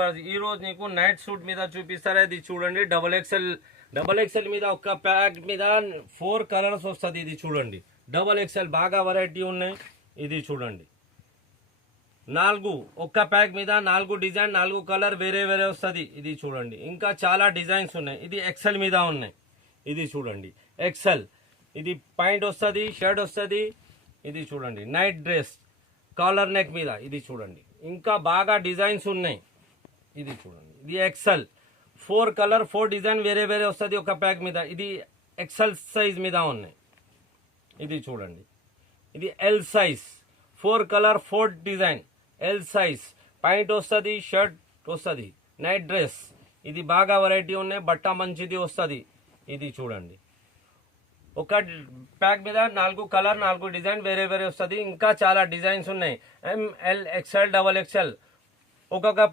జబర్దస్త్. ఈ రోజు నీకు నైట్ సూట్ మీద చూపిస్తారా, ఇది చూడండి. డబల్ ఎక్సెల్ మీద ఒక ప్యాక్ మీద 4 కలర్స్ వస్తుంది. ఇది చూడండి డబల్ ఎక్సెల్ బాగా వెరైటీ ఉన్నాయి. ఇది చూడండి 4 ఒక్క ప్యాక్ మీద 4 డిజైన్ 4 కలర్ వేరే వేరే వస్తుంది. ఇది చూడండి ఇంకా చాలా డిజైన్స్ ఉన్నాయి. ఇది ఎక్సెల్ మీద ఉన్నాయి. ఇది చూడండి ఎక్సెల్, ఇది పాయింట్ వస్తుంది, షర్ట్ వస్తుంది. ఇది చూడండి నైట్ డ్రెస్ కాలర్ నెక్ మీద. ఇది చూడండి ఇంకా బాగా డిజైన్స్ ఉన్నాయి. ఇది చూడండి ఇది ఎక్సెల్ 4 కలర్ 4 డిజైన్ వేరే వేరే వస్తుంది ఒక ప్యాక్ మీద. ఇది ఎక్సెల్ సైజ్ మీద ఉన్నాయి. ఇది చూడండి ఇది L size 4 colour 4 design L size point వస్తుంది, షర్ట్ వస్తుంది, నైట్ డ్రెస్. ఇది బాగా వెరైటీ ఉన్నాయి, బట్ట మంచిది వస్తుంది. ఇది చూడండి ఒక ప్యాక్ మీద 4 కలర్ 4 డిజైన్ వేరే వేరే వస్తుంది. ఇంకా చాలా డిజైన్స్ ఉన్నాయి. ఎంఎల్ ఎక్స్ఎల్ డబల్ ఎక్స్ఎల్ ఒక్కొక్క